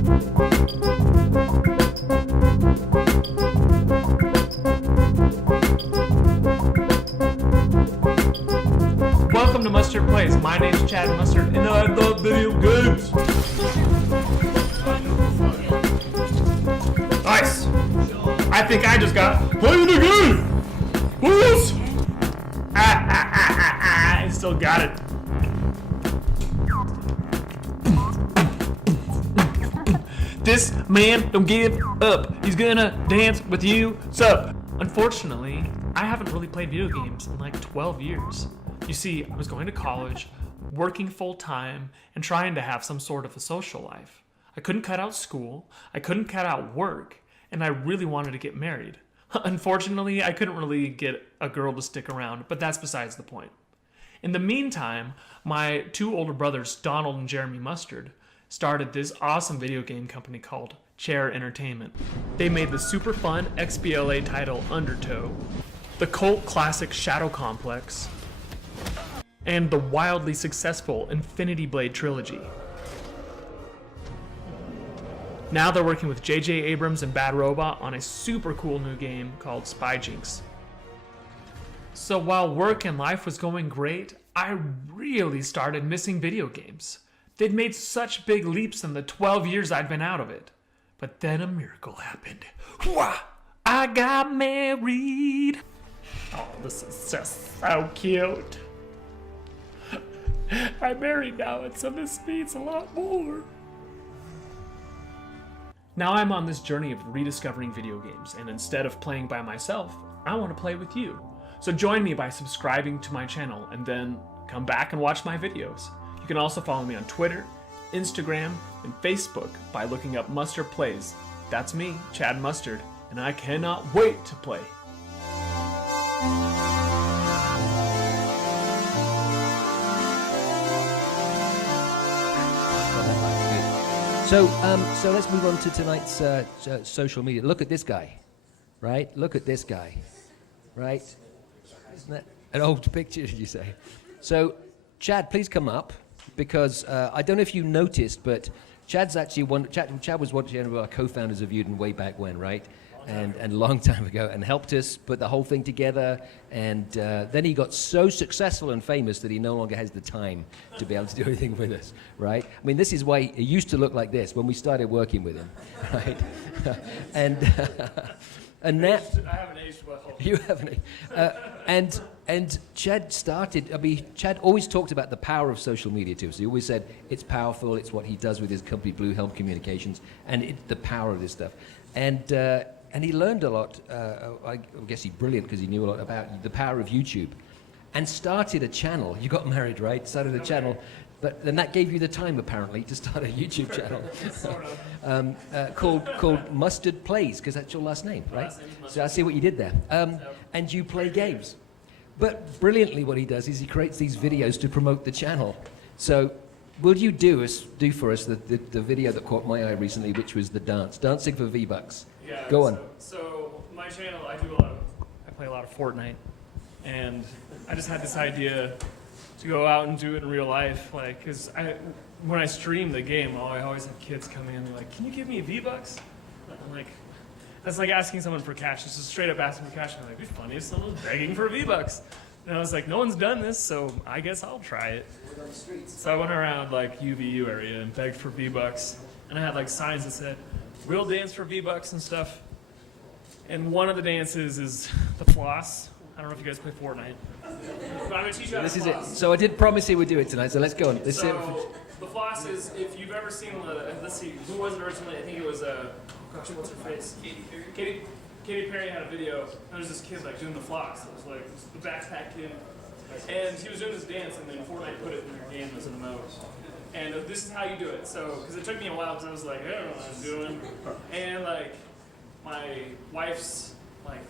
Welcome to Mustard Plays. My name's Chad Mustard, and I love video games. Nice. I think I just got playing the game. Whoos! I still got it. This man don't give up. He's gonna dance with you. Sup? Unfortunately, I haven't really played video games in like 12 years. You see, I was going to college, working full time, and trying to have some sort of a social life. I couldn't cut out school, I couldn't cut out work, and I really wanted to get married. Unfortunately, I couldn't really get a girl to stick around, but that's besides the point. In the meantime, my two older brothers, Donald and Jeremy Mustard, started this awesome video game company called Chair Entertainment. They made the super fun XBLA title Undertow, the cult classic Shadow Complex, and the wildly successful Infinity Blade trilogy. Now they're working with J.J. Abrams and Bad Robot on a super cool new game called Spy Jinx. So while work and life was going great, I really started missing video games. They'd made such big leaps in the 12 years I'd been out of it. But then a miracle happened. Wah! I got married. Oh, this is just so cute. I'm married now, and so this means a lot more. Now I'm on this journey of rediscovering video games, and instead of playing by myself, I want to play with you. So join me by subscribing to my channel, and then come back and watch my videos. You can also follow me on Twitter, Instagram, and Facebook by looking up Mustard Plays. That's me, Chad Mustard, and I cannot wait to play. So let's move on to tonight's social media. Look at this guy, right? Look at this guy, right? Isn't that an old picture, did you say? So, Chad, please come up, because I don't know if you noticed, but Chad's actually Chad was one of our co-founders of UDEN way back when, right? And a long time ago, and helped us put the whole thing together. And then he got so successful and famous that he no longer has the time to be able to do anything with us, right? I mean, this is why he used to look like this when we started working with him, right? and now I haven't aged well. you haven't. And Chad started. I mean, Chad always talked about the power of social media too. So he always said it's powerful. It's what he does with his company, Blue Helm Communications, and the power of this stuff. And he learned a lot. I guess he's brilliant because he knew a lot about the power of YouTube, and started a channel. You got married, right? Started a channel, but then that gave you the time apparently to start a YouTube channel called Mustard Plays, because that's your last name, right? So I see what you did there. And you play games, but brilliantly, what he does is he creates these videos to promote the channel. So, will you do for us the video that caught my eye recently, which was the dancing for V-Bucks? Yeah, Go on. So my channel, I play a lot of Fortnite, and I just had this idea to go out and do it in real life, like, because when I stream the game, I always have kids coming in, they're like, "Can you give me V-Bucks?" I'm like, that's like asking someone for cash. It's just straight up asking for cash. I'm like, it'd be funny if someone was begging for V-Bucks. And I was like, no one's done this, so I guess I'll try it. So I went around like UVU area and begged for V-Bucks, and I had like signs that said, "Real dance for V-Bucks" and stuff. And one of the dances is the floss. I don't know if you guys play Fortnite, but I'm gonna teach you how to floss. This is it. So I did promise he would do it tonight, so let's go on. So the floss is, if you've ever seen let's see, who was it originally? I think it was gosh, what's her face? Katy Perry had a video. There's this kid like doing the floss. It was like the backpack kid, and he was doing this dance, and then Fortnite put it in their game as an emote. And this is how you do it. So, because it took me a while, because I was like, I don't know what I'm doing. And like, my wife's like,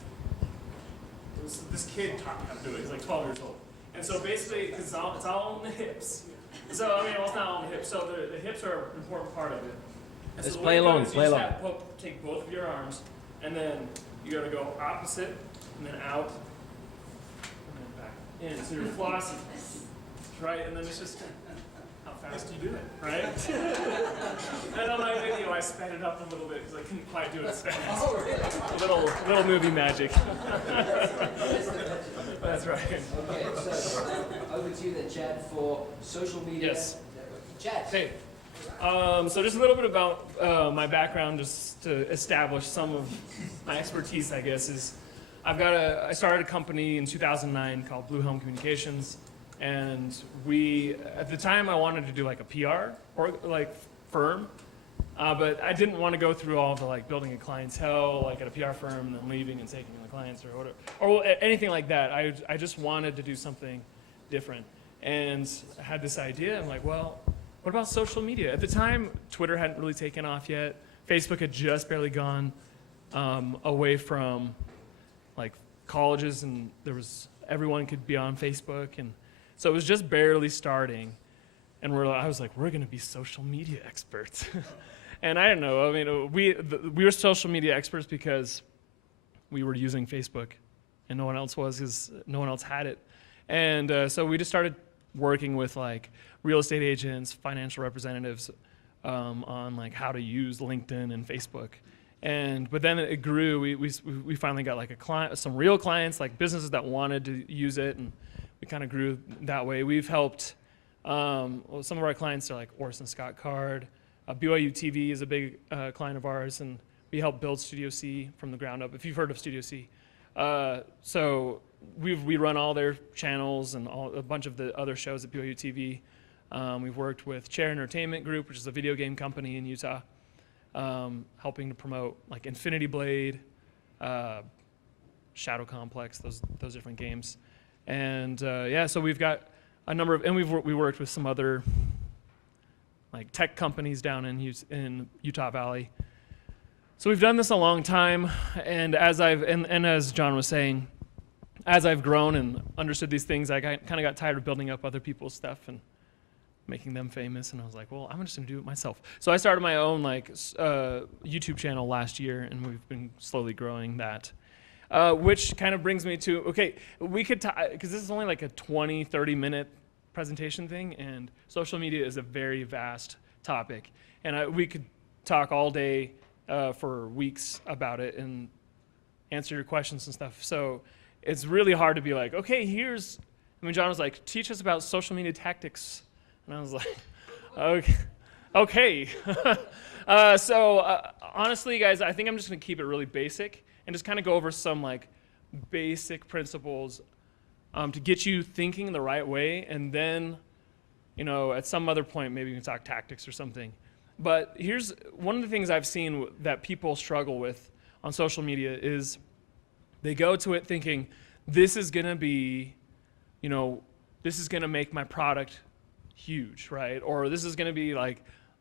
this kid taught me how to do it. He's like 12 years old. And so basically, because it's all on the hips. So I mean, well, it's not on the hips. So the hips are an important part of it. And Let's so play along. Play along. Take both of your arms, and then you got to go opposite, and then out, and then back in. So you're flossing, right? And then it's just how fast. fast you do it, right? And on my video, I sped it up a little bit because I couldn't quite do it as fast. Oh, really? Little movie magic. That's right. Okay, so over to you then, Chad, for social media. Yes. Chad. Hey. So just a little bit about my background, just to establish some of my expertise, I guess, is I started a company in 2009 called Blue Helm Communications, and at the time I wanted to do like a PR or like firm, but I didn't want to go through all the like building a clientele like at a PR firm and then leaving and taking the clients or whatever, or anything like that. I just wanted to do something different, and I had this idea. I'm like, well, what about social media? At the time, Twitter hadn't really taken off yet. Facebook had just barely gone away from like colleges, and everyone could be on Facebook, and so it was just barely starting. And I was like, we're gonna be social media experts. And I don't know. I mean, we were social media experts because we were using Facebook, and no one else was, because no one else had it. And so we just started working with like real estate agents, financial representatives on like how to use LinkedIn and Facebook. But then it grew. We finally got like some real clients, like businesses that wanted to use it, and we kind of grew that way. We've helped some of our clients are like Orson Scott Card. BYU TV is a big client of ours, and we help build Studio C from the ground up, if you've heard of Studio C. So we run all their channels and a bunch of the other shows at BYU TV. We've worked with Chair Entertainment Group, which is a video game company in Utah, helping to promote like Infinity Blade, Shadow Complex, those different games. And yeah, so we've got a number of, and we worked with some other like tech companies down in Utah Valley. So we've done this a long time, and as as John was saying, as I've grown and understood these things, I kind of got tired of building up other people's stuff and making them famous, and I was like, well, I'm just gonna do it myself. So I started my own like YouTube channel last year, and we've been slowly growing that. Which kind of brings me to, okay, we could, because this is only like a 20, 30-minute presentation thing, and social media is a very vast topic. And we could talk all day for weeks about it and answer your questions and stuff. So it's really hard to be like, okay, John was like, teach us about social media tactics. And I was like, okay. So honestly, guys, I think I'm just gonna keep it really basic and just kind of go over some like basic principles to get you thinking the right way, and then, at some other point, maybe we can talk tactics or something. But here's one of the things I've seen that people struggle with on social media is they go to it thinking, this is gonna be, this is gonna make my product huge, right? Or this is gonna be like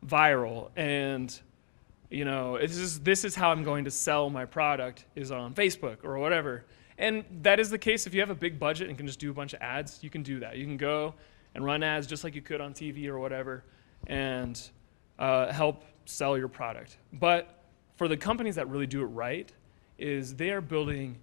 viral, and this is how I'm going to sell my product, is on Facebook or whatever. And that is the case if you have a big budget and can just do a bunch of ads. You can do that. You can go and run ads just like you could on TV or whatever, and help sell your product. But for the companies that really do it right, is they are building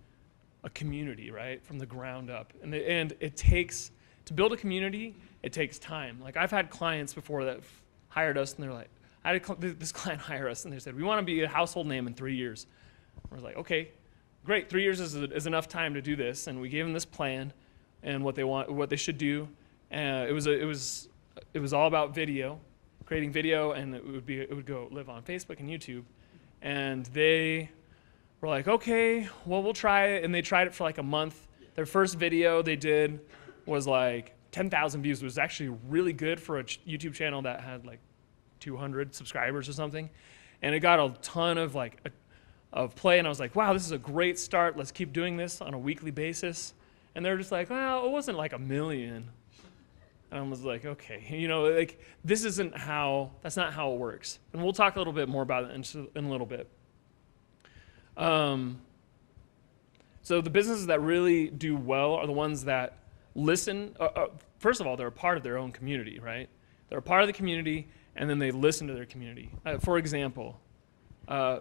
a community, right, from the ground up. And it takes, to build a community, it takes time. Like I've had clients before that hired us, and they're like, I had this client hire us, and they said, we want to be a household name in 3 years. I was like, okay, great, 3 years is enough time to do this. And we gave them this plan and what they should do. It was all about video, creating video, and it would go live on Facebook and YouTube. And they were like, okay, well, we'll try it. And they tried it for like a month. Their first video they did was like 10,000 views. It was actually really good for a YouTube channel that had like 200 subscribers or something. And it got a ton of of play, and I was like, wow, this is a great start. Let's keep doing this on a weekly basis. And they're just like, well, it wasn't like 1 million. And I was like, okay, that's not how it works. And we'll talk a little bit more about it in a little bit. So the businesses that really do well are the ones that listen. First of all, they're a part of their own community, right? They're a part of the community, and then they listen to their community. For example, I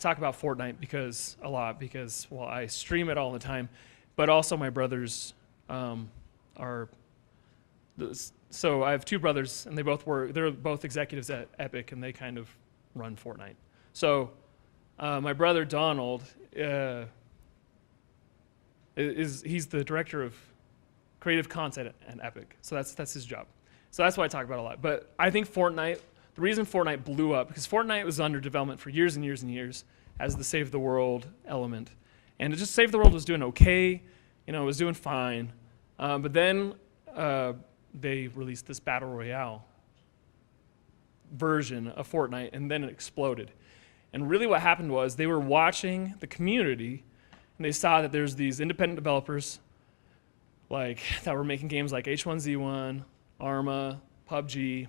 talk about Fortnite because, well, I stream it all the time, but also my brothers are so I have two brothers, and they're both executives at Epic, and they kind of run Fortnite. So my brother Donald he's the director of creative content at Epic. So that's his job. So that's why I talk about it a lot. But I think Fortnite, the reason Fortnite blew up, because Fortnite was under development for years and years and years as the Save the World element. And it just Save the World was doing okay, it was doing fine. But then they released this Battle Royale version of Fortnite, and then it exploded. And really what happened was they were watching the community, and they saw that there's these independent developers that were making games like H1Z1, Arma, PUBG,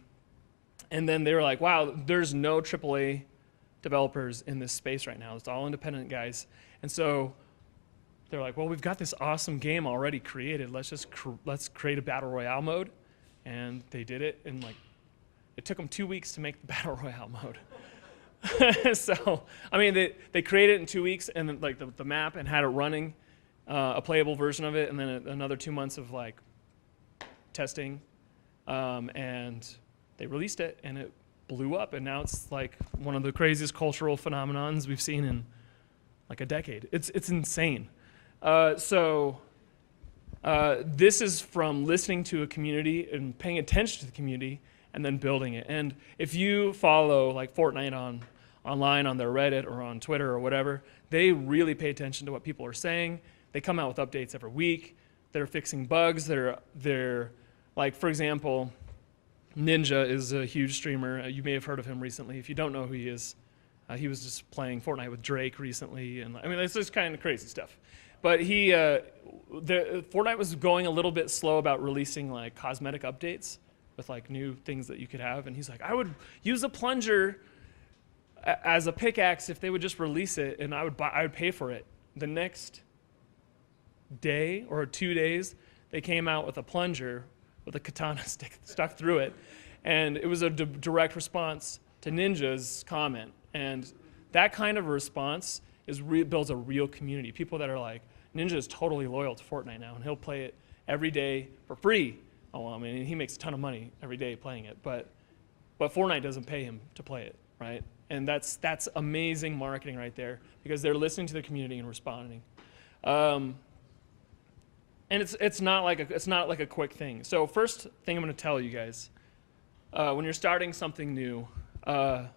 and then they were like, wow, there's no AAA developers in this space right now. It's all independent guys. And so they're like, well, we've got this awesome game already created. Let's create a Battle Royale mode. And they did it, and it took them 2 weeks to make the Battle Royale mode. So, I mean, they created it in 2 weeks, and then, the map, and had it running, a playable version of it, and then another 2 months of testing, and they released it, and it blew up, and now it's one of the craziest cultural phenomenons we've seen in a decade. It's insane. So this is from listening to a community and paying attention to the community and then building it. And if you follow Fortnite online on their Reddit or on Twitter or whatever, they really pay attention to what people are saying. They come out with updates every week. They're fixing bugs. They're for example, Ninja is a huge streamer. You may have heard of him recently. If you don't know who he is, he was just playing Fortnite with Drake recently. And I mean, it's just kind of crazy stuff. But Fortnite was going a little bit slow about releasing cosmetic updates with new things that you could have. And he's like, I would use a plunger as a pickaxe if they would just release it, and I would pay for it. The next day or 2 days, they came out with a plunger with a katana stick stuck through it, and it was a direct response to Ninja's comment. And that kind of a response builds a real community. People that are like, Ninja is totally loyal to Fortnite now, and he'll play it every day for free. Oh, I mean, he makes a ton of money every day playing it, but Fortnite doesn't pay him to play it, right? And that's amazing marketing right there, because they're listening to the community and responding. And it's not like a quick thing. So first thing I'm going to tell you guys, when you're starting something new,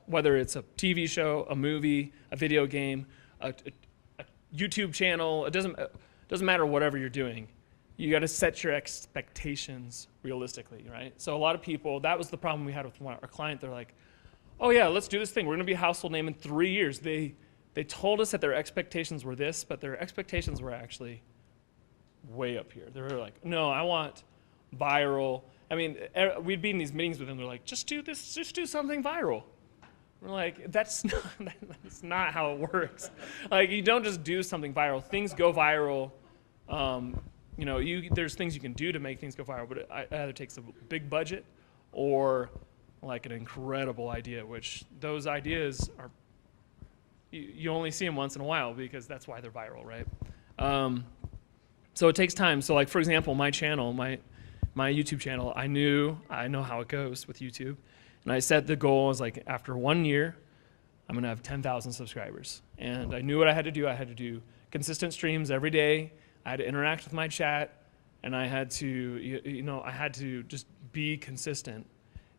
whether it's a TV show, a movie, a video game, a YouTube channel, it doesn't matter whatever you're doing. You got to set your expectations realistically, right? So a lot of people, that was the problem we had with our client. They're like, oh yeah, let's do this thing. We're going to be a household name in 3 years. They told us that their expectations were this, but their expectations were actually way up here. They were like, no, I want viral. I mean, we'd be in these meetings with them. They're like, just do this, just do something viral. We're like, that's not how it works. You don't just do something viral. Things go viral. There's things you can do to make things go viral, but it either takes a big budget or an incredible idea, which those ideas are, you only see them once in a while, because that's why they're viral, right? So it takes time. So for example, my channel, my YouTube channel, I know how it goes with YouTube. And I set the goal as after 1 year, I'm going to have 10,000 subscribers. And I knew what I had to do. I had to do consistent streams every day. I had to interact with my chat, and I had to, I had to just be consistent.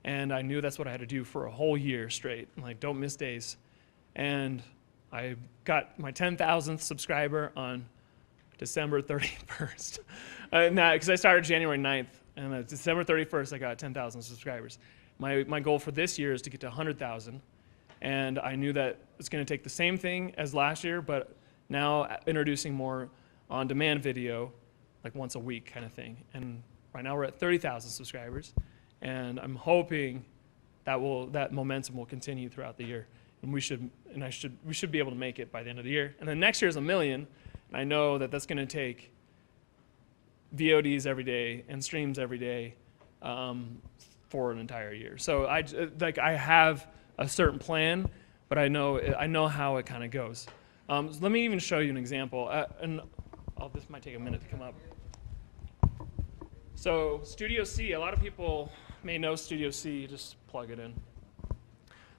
And I knew that's what I had to do for a whole year straight. Don't miss days. And I got my 10,000th subscriber on December 31st. Because I started January 9th, and December 31st, I got 10,000 subscribers. My goal for this year is to get to 100,000. And I knew that it's going to take the same thing as last year, but now introducing more on-demand video, once a week kind of thing. And right now we're at 30,000 subscribers, and I'm hoping that momentum will continue throughout the year. And we should be able to make it by the end of the year. And then next year is 1 million, and I know that that's going to take VODs every day and streams every day for an entire year. So I have a certain plan, but I know how it kind of goes. Let me even show you an example. This might take a minute to come up. So Studio C, a lot of people may know Studio C. Just plug it in.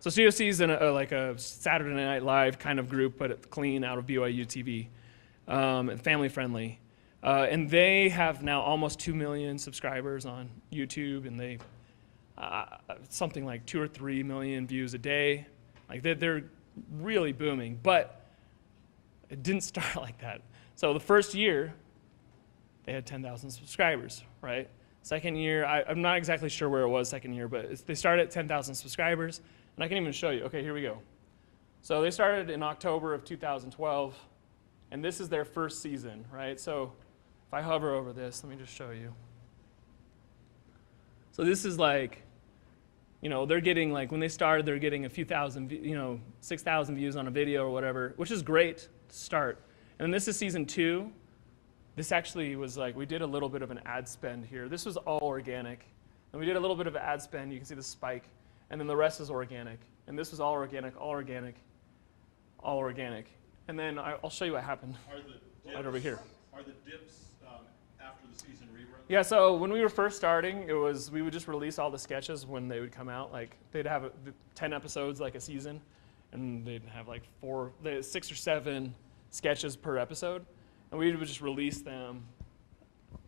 So Studio C is like a Saturday Night Live kind of group, but it's clean out of BYU TV, and family friendly. And they have now almost 2 million subscribers on YouTube, and they something like 2 or 3 million views a day. Like they're really booming, but it didn't start like that. So the first year, they had 10,000 subscribers, right? Second year, I'm not exactly sure where it was second year, but they started at 10,000 subscribers, and I can even show you. Okay, here we go. So they started in October of 2012, and this is their first season, right? So if I hover over this, let me just show you. So this is like, they're getting like, when they started, they're getting a few thousand, 6,000 views on a video or whatever, which is great to start. And then this is season 2. This actually was like, we did a little bit of an ad spend here. This was all organic. And we did a little bit of ad spend. You can see the spike. And then the rest is organic. And this was all organic, all organic, all organic. And then I'll show you what happened right over here. Are the dips after the season rerun? Yeah, so when we were first starting, we would just release all the sketches when they would come out. Like, they'd have 10 episodes, like a season. And they'd have like 6 or 7 sketches per episode. And we would just release them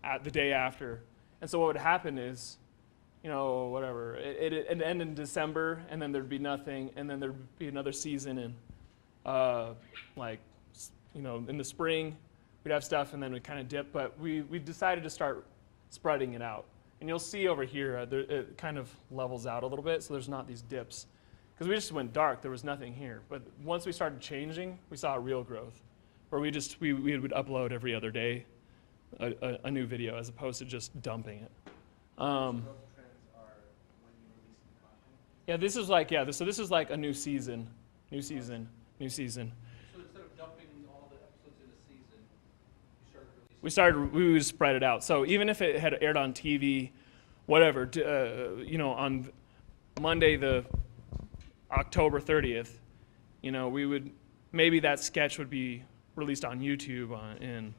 at the day after. And so what would happen is, whatever, it'd end in December, and then there'd be nothing, and then there'd be another season in, in the spring, we'd have stuff, and then we'd kind of dip. But we decided to start spreading it out. And you'll see over here, it kind of levels out a little bit, so there's not these dips. Because we just went dark, there was nothing here. But once we started changing, we saw real growth. Where we would upload every other day a new video as opposed to just dumping it. Yeah, this is like, so this is like a new season. So instead of dumping all the episodes in a season, you started releasing? We would spread it out. So even if it had aired on TV, whatever, on Monday the October 30th, maybe that sketch would be released on YouTube in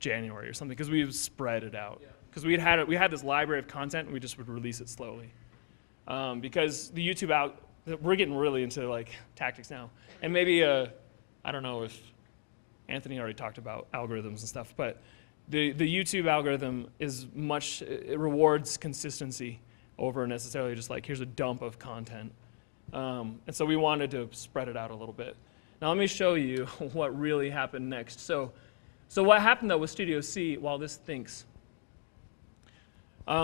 January or something, because we would spread it out. Because we had this library of content, and we just would release it slowly. Because the YouTube we're getting really into like tactics now, and maybe I don't know if Anthony already talked about algorithms and stuff, but the YouTube algorithm it rewards consistency over necessarily just like here's a dump of content, and so we wanted to spread it out a little bit. Now let me show you what really happened next. So what happened though with Studio C while this thinks?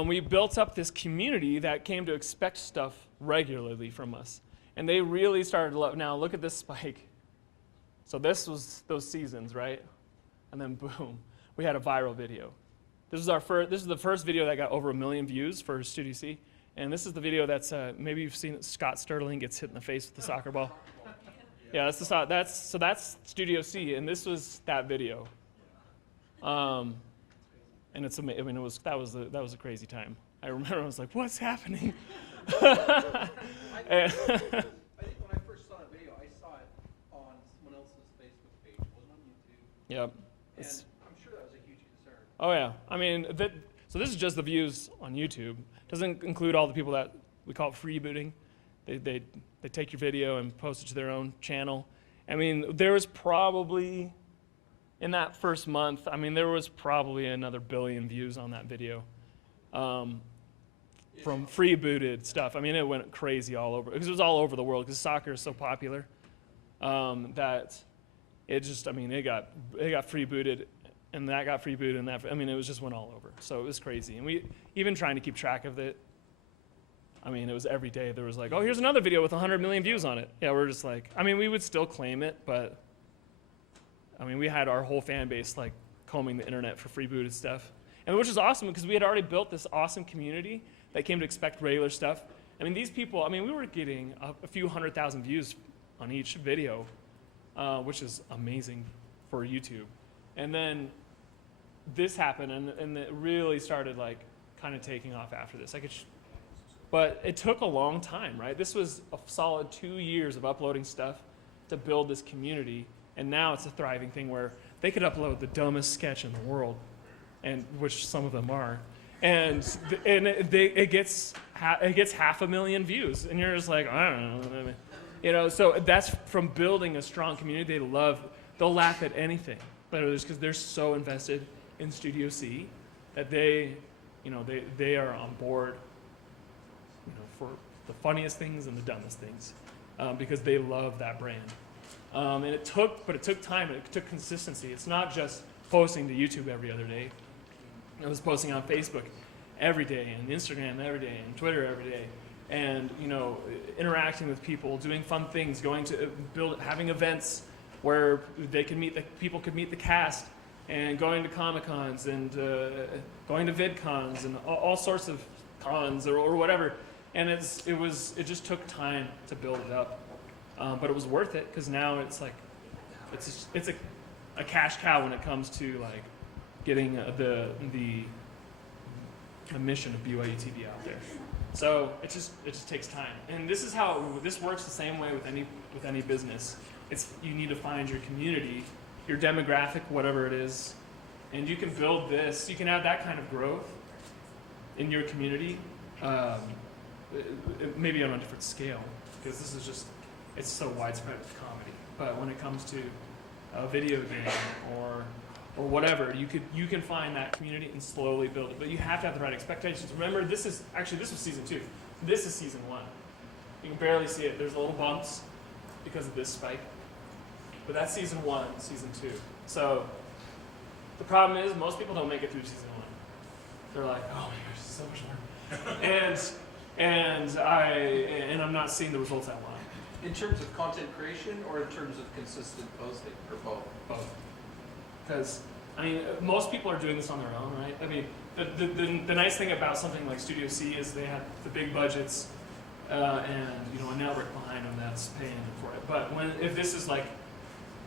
We built up this community that came to expect stuff regularly from us. And they really started to now look at this spike. So this was those seasons, right? And then boom, we had a viral video. This is the first video that got over 1 million views for Studio C. And this is the video that's, maybe you've seen it, Scott Sterling gets hit in the face with the soccer ball. Yeah, that's Studio C, and this was that video. And it's amazing. I mean, that was a crazy time. I remember I was like, "What's happening?" I think when I first saw that video, I saw it on someone else's Facebook page. It wasn't on YouTube. Yep. And I'm sure that was a huge concern. Oh yeah. I mean, so this is just the views on YouTube. Doesn't include all the people that we call it freebooting. They take your video and post it to their own channel. I mean, there was probably, in that first month, there was probably another 1 billion views on that video from freebooted stuff. I mean, it went crazy all over, because it was all over the world, because soccer is so popular that it just, it got freebooted, and that got freebooted, and that, it was just went all over. So it was crazy. And we, even trying to keep track of it, it was every day there was like, oh, here's another video with 100 million views on it. Yeah, we're just like, we would still claim it, but we had our whole fan base like combing the internet for freebooted stuff. And which is awesome, because we had already built this awesome community that came to expect regular stuff. These people, we were getting a few 100,000 views on each video, which is amazing for YouTube. And then this happened, and it really started like kind of taking off after this. But it took a long time, right? This was a solid 2 years of uploading stuff to build this community, and now it's a thriving thing where they could upload the dumbest sketch in the world, and which some of them are, it gets 500,000 views, and you're just like, I don't know, you know. So that's from building a strong community. They'll laugh at anything, but it's because they're so invested in Studio C that they are on board, you know, for the funniest things and the dumbest things, because they love that brand. And it took time. It took consistency. It's not just posting to YouTube every other day. I was posting on Facebook every day, and Instagram every day, and Twitter every day, and you know, interacting with people, doing fun things, having events where people could meet the cast, and going to Comic Cons and going to VidCons and all sorts of cons or whatever. And it just took time to build it up, but it was worth it because now it's like it's a cash cow when it comes to like getting the mission of BYU TV out there. So it just takes time, and this works the same way with any business. You need to find your community, your demographic, whatever it is, and you can build this. You can have that kind of growth in your community, maybe on a different scale, because this is it's so widespread with comedy. But when it comes to a video game or whatever, you can find that community and slowly build it. But you have to have the right expectations. Remember, this was season 2. This is season 1. You can barely see it. There's little bumps because of this spike. But that's season 1, season 2. So the problem is most people don't make it through season 1. They're like, oh my gosh, this is so much work. and I'm not seeing the results I want. In terms of content creation or in terms of consistent posting, or both? Both. Because, I mean, most people are doing this on their own, right? I mean, the nice thing about something like Studio C is they have the big budgets and, you know, a network behind them that's paying them for it. But if this is like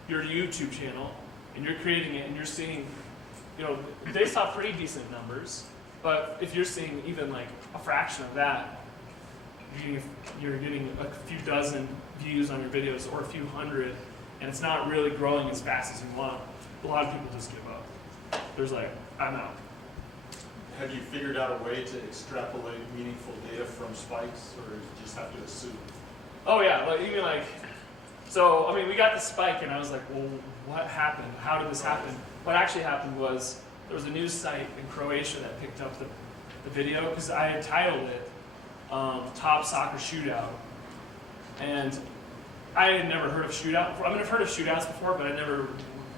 your YouTube channel and you're creating it and you're seeing, you know, they saw pretty decent numbers, but if you're seeing even like a fraction of that, you're getting a few dozen views on your videos or a few hundred, and it's not really growing as fast as you want. A lot of people just give up. There's like, I'm out. Have you figured out a way to extrapolate meaningful data from spikes, or you just have to assume? Oh yeah, like even like, so I mean, we got the spike, and I was like, well, what happened? How did this happen? What actually happened was there was a news site in Croatia that picked up the video because I had titled it "Top Soccer Shootout," and I had never heard of shootout before. I mean, I've heard of shootouts before, but I never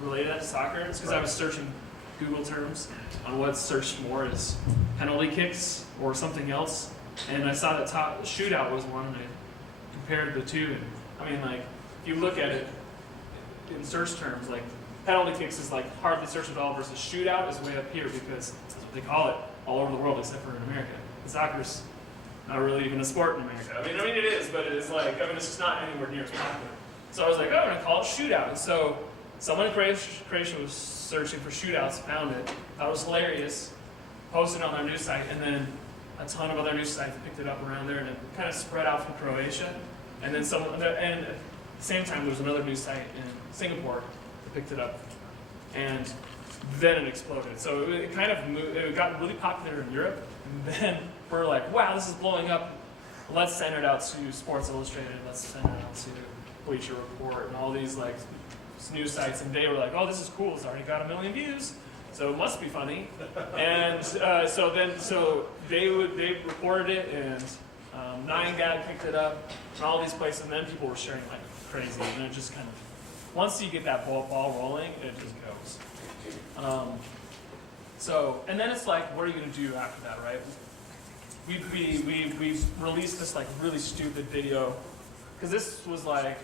related that to soccer. It's because I was searching Google terms on what's searched more as penalty kicks or something else, and I saw that top shootout was one, and I compared the two. And I mean, like, if you look at it in search terms, like penalty kicks is like hardly searched at all, versus shootout is way up here because that's what they call it all over the world except for in America. And soccer's not really even a sport in America. I mean it is, but it is like, I mean, it's just not anywhere near as popular. So I was like, oh, I'm gonna call it shootout. And so someone in Croatia was searching for shootouts, found it, thought it was hilarious, posted it on their news site, and then a ton of other news sites picked it up around there, and it kind of spread out from Croatia. And then and at the same time, there was another news site in Singapore that picked it up, and then it exploded. So it kind of moved, it got really popular in Europe, and then we're like, wow, this is blowing up. Let's send it out to Sports Illustrated. Let's send it out to Bleacher Report and all these like news sites, and they were like, oh, this is cool. It's already got 1 million views, so it must be funny. And so they reported it, and 9gag picked it up, and all these places, and then people were sharing like crazy, and it just kind of, once you get that ball rolling, it just goes. And then it's like, what are you going to do after that, right? We released this like really stupid video, because this was like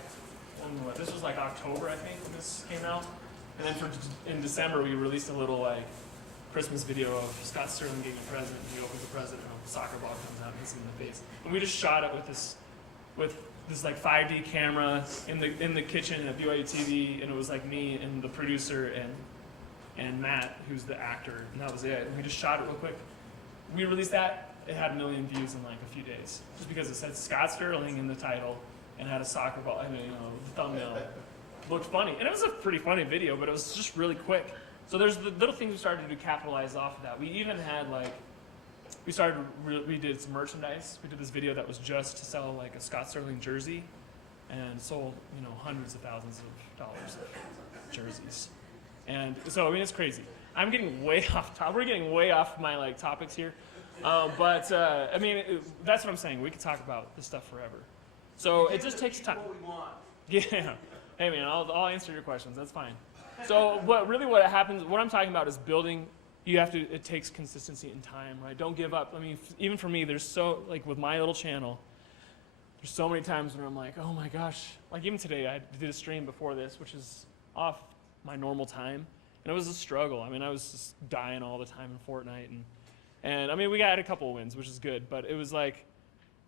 October, I think, when this came out. And then in December, we released a little like Christmas video of Scott Sterling giving a present, and he opens the present, and a soccer ball comes out and hits him in the face. And we just shot it with this like 5D camera in the kitchen at BYU TV, and it was like me and the producer and Matt, who's the actor, and that was it. And we just shot it real quick. We released that. It had 1 million views in like a few days, just because it said Scott Sterling in the title and had a soccer ball. I mean, you know, the thumbnail looked funny, and it was a pretty funny video, but it was just really quick. So there's the little things we started to capitalize off of that. We even had like we did some merchandise. We did this video that was just to sell like a Scott Sterling jersey, and sold hundreds of thousands of dollars of jerseys. And so I mean it's crazy. I'm getting way off top. We're getting way off my like topics here, but I mean that's what I'm saying. We could talk about this stuff forever. So it just takes time. What we want. Yeah. Hey man, I'll answer your questions. That's fine. So what happens? What I'm talking about is building. It takes consistency and time, right? Don't give up. I mean, even for me, there's so, like with my little channel, there's so many times where I'm like, oh my gosh. Like even today, I did a stream before this, which is off my normal time. And it was a struggle. I mean, I was just dying all the time in Fortnite. And I mean, we got a couple of wins, which is good. But it was like,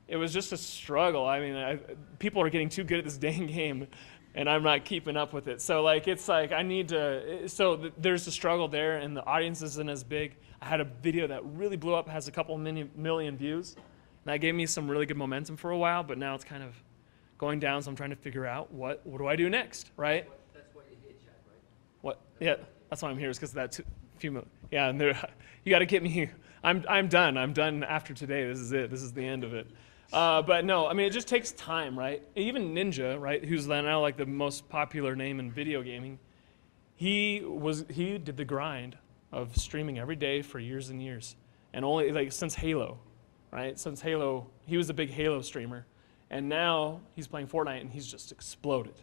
it was just a struggle. I mean, people are getting too good at this dang game, and I'm not keeping up with it. So like, it's like I need to, there's a struggle there, and the audience isn't as big. I had a video that really blew up, has a couple million views, and that gave me some really good momentum for a while, but now it's kind of going down, so I'm trying to figure out what do I do next, right? That's why you're here, Chad, right? What? Yeah, that's why I'm here, is because of that few million. Yeah, and you got to get me, I'm done. I'm done after today. This is it. This is the end of it. But no, I mean, it just takes time, right? Even Ninja, right, who's now like the most popular name in video gaming, he did the grind of streaming every day for years and years. And only, like, since Halo, right? Since Halo, he was a big Halo streamer. And now he's playing Fortnite, and he's just exploded.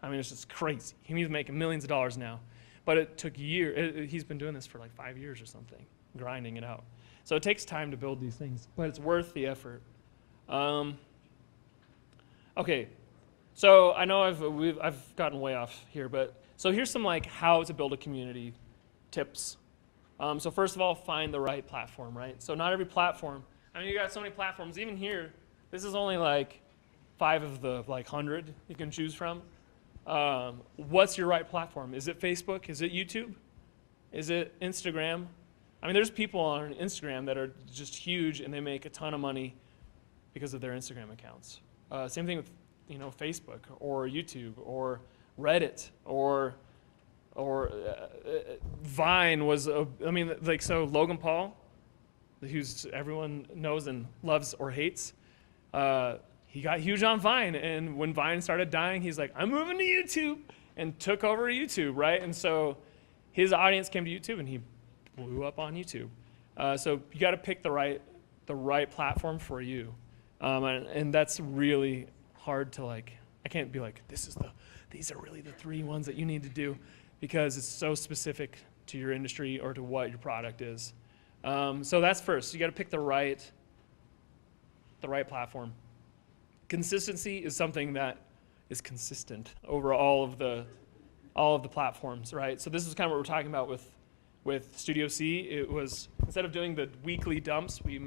I mean, it's just crazy. He's making millions of dollars now. But it took years. He's been doing this for like 5 years or something, grinding it out. So it takes time to build these things, but it's worth the effort. Okay, so I know I've gotten way off here, but so here's some like how to build a community tips. So first of all, find the right platform, right? So not every platform. I mean, you got so many platforms. Even here, this is only like 5 of the like 100 you can choose from. What's your right platform? Is it Facebook? Is it YouTube? Is it Instagram? I mean, there's people on Instagram that are just huge, and they make a ton of money because of their Instagram accounts. Same thing with Facebook or YouTube or Reddit or Vine was, so Logan Paul, who's everyone knows and loves or hates, he got huge on Vine, and when Vine started dying, he's like, I'm moving to YouTube, and took over YouTube, right? And so his audience came to YouTube, and he blew up on YouTube. So you got to pick the right platform for you. And that's really hard to like, I can't be like, these are really the 3 ones that you need to do, because it's so specific to your industry or to what your product is. So that's first. You got to pick the right platform. Consistency is something that is consistent over all of the platforms, right? So this is kind of what we're talking about with Studio C. It was, instead of doing the weekly dumps, we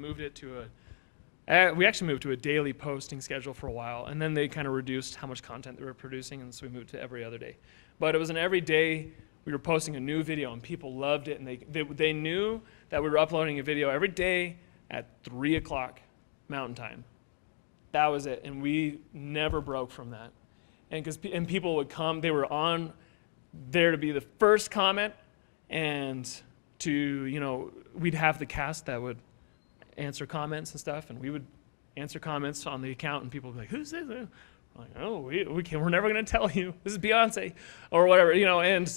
actually moved to a daily posting schedule for a while, and then they kind of reduced how much content they were producing, and so we moved to every other day. But it was an every day we were posting a new video, and people loved it, and they knew that we were uploading a video every day at 3 o'clock Mountain Time. That was it, and we never broke from that. And people would come, they were on there to be the first comment, and we'd have the cast that would answer comments and stuff, and we would answer comments on the account, and people would be like, who's this? I'm like, oh, we're never going to tell you. This is Beyonce, or whatever, and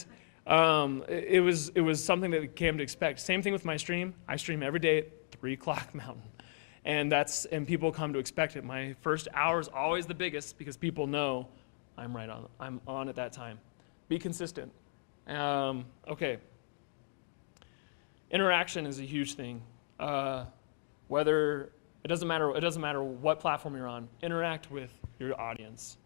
it was something that we came to expect. Same thing with my stream. I stream every day at 3 o'clock Mountain, and people come to expect it. My first hour is always the biggest, because people know I'm on at that time. Be consistent. Okay. Interaction is a huge thing. It doesn't matter what platform you're on, interact with your audience.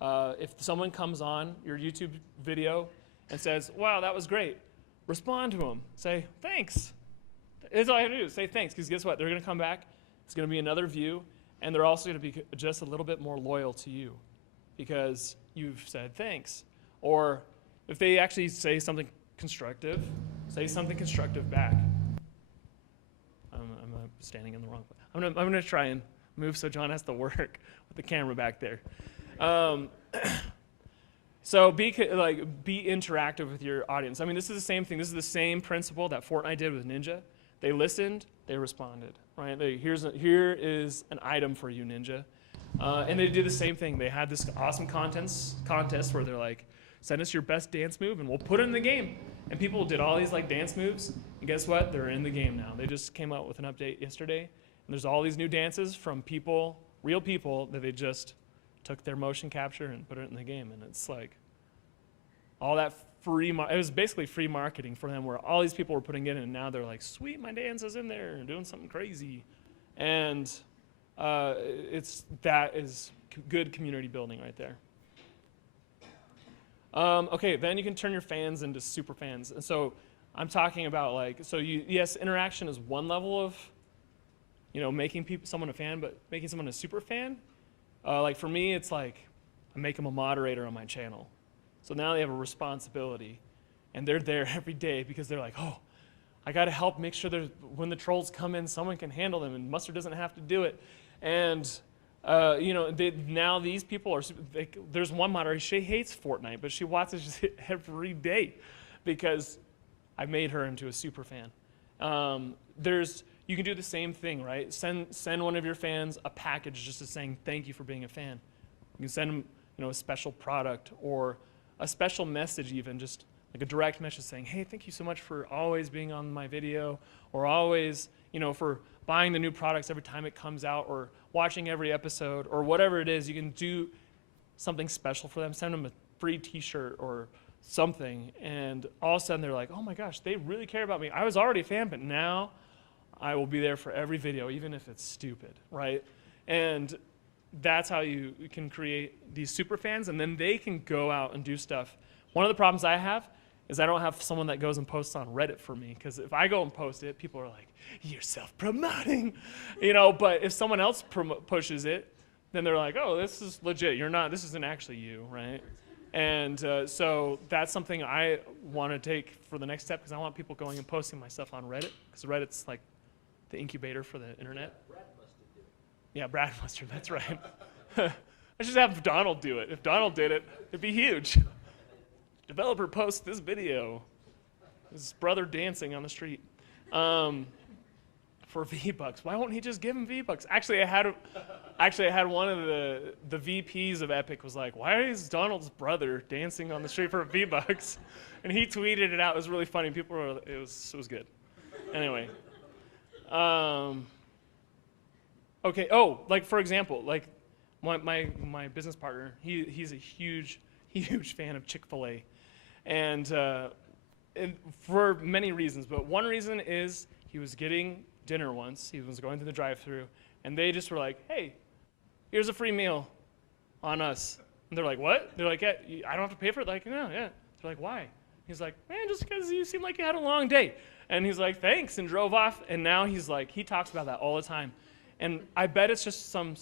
If someone comes on your YouTube video and says, wow, that was great, respond to them. Say, thanks. That's all I have to do, say thanks, because guess what? They're going to come back, it's going to be another view, and they're also going to be just a little bit more loyal to you because you've said thanks. Or if they actually say something constructive, say something constructive back. I'm standing in the wrong place. I'm gonna try and move so John has to work with the camera back there. So be interactive with your audience. I mean, this is the same thing. This is the same principle that Fortnite did with Ninja. They listened, they responded. right? Here is an item for you, Ninja. And they did the same thing. They had this awesome contest where they're like, send us your best dance move and we'll put it in the game. And people did all these like dance moves, and guess what? They're in the game now. They just came out with an update yesterday, and there's all these new dances from people, real people, that they just took their motion capture and put it in the game. And it's like all that it was basically free marketing for them, where all these people were putting it in, and now they're like, sweet, my dance is in there and doing something crazy. And that is good community building right there. Okay, then you can turn your fans into super fans. And so I'm talking about like, yes, interaction is one level of, making someone a fan, but making someone a super fan, like for me, it's like I make them a moderator on my channel. So now they have a responsibility, and they're there every day because they're like, oh, I got to help make sure when the trolls come in, someone can handle them, and Mustard doesn't have to do it. And now these people are, there's one moderator, she hates Fortnite, but she watches it every day because I made her into a super fan. You can do the same thing, right? Send one of your fans a package just as saying thank you for being a fan. You can send them, a special product or a special message, even just like a direct message saying, hey, thank you so much for always being on my video, or always, for buying the new products every time it comes out, or watching every episode, or whatever it is. You can do something special for them, send them a free t-shirt or something, and all of a sudden they're like, oh my gosh, they really care about me. I was already a fan, but now I will be there for every video, even if it's stupid, right? And that's how you can create these super fans, and then they can go out and do stuff. One of the problems I have is I don't have someone that goes and posts on Reddit for me, because if I go and post it, people are like, you're self-promoting, but if someone else pushes it, then they're like, oh, this is legit, this isn't actually you, right? And so that's something I want to take for the next step, because I want people going and posting my stuff on Reddit, because Reddit's like the incubator for the internet. Brad Mustard do it. Yeah, Brad Mustard, that's right. I should have Donald do it. If Donald did it, it'd be huge. Developer posts this video. His brother dancing on the street for V-Bucks. Why won't he just give him V-Bucks? Actually, I had one of the VPs of Epic was like, why is Donald's brother dancing on the street for V-Bucks? And he tweeted it out. It was really funny. It was good. Anyway. Okay. Oh, like for example, like my business partner, he's a huge fan of Chick-fil-A, and for many reasons. But one reason is he was getting dinner once. He was going through the drive-thru, and they just were like, "Hey, here's a free meal on us." And they're like, "What?" They're like, "Yeah, I don't have to pay for it." Like, "No, yeah." They're like, "Why?" He's like, "Man, just because you seem like you had a long day." And he's like, "Thanks," and drove off. And now he's like, he talks about that all the time. And I bet it's just some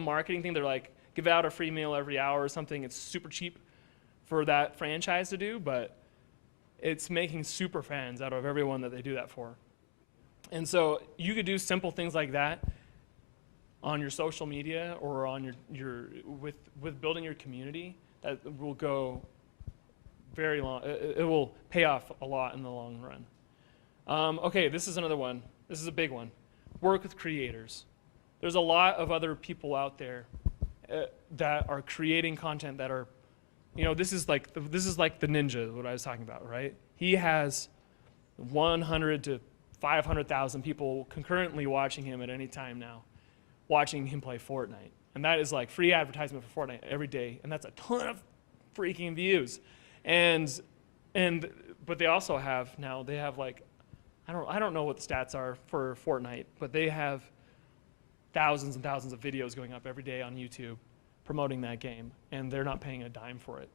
marketing thing. They're like, give out a free meal every hour or something. It's super cheap for that franchise to do, but it's making super fans out of everyone that they do that for. And so you could do simple things like that on your social media or on with building your community that will go very long. It will pay off a lot in the long run. Okay, this is another one. This is a big one. Work with creators. There's a lot of other people out there that are creating content that are, this is like the ninja, what I was talking about, right? He has 100 to 500,000 people concurrently watching him at any time now, watching him play Fortnite. And that is like free advertisement for Fortnite every day, and that's a ton of freaking views. But they also have now, they have like, I don't know what the stats are for Fortnite, but they have thousands and thousands of videos going up every day on YouTube promoting that game, and they're not paying a dime for it.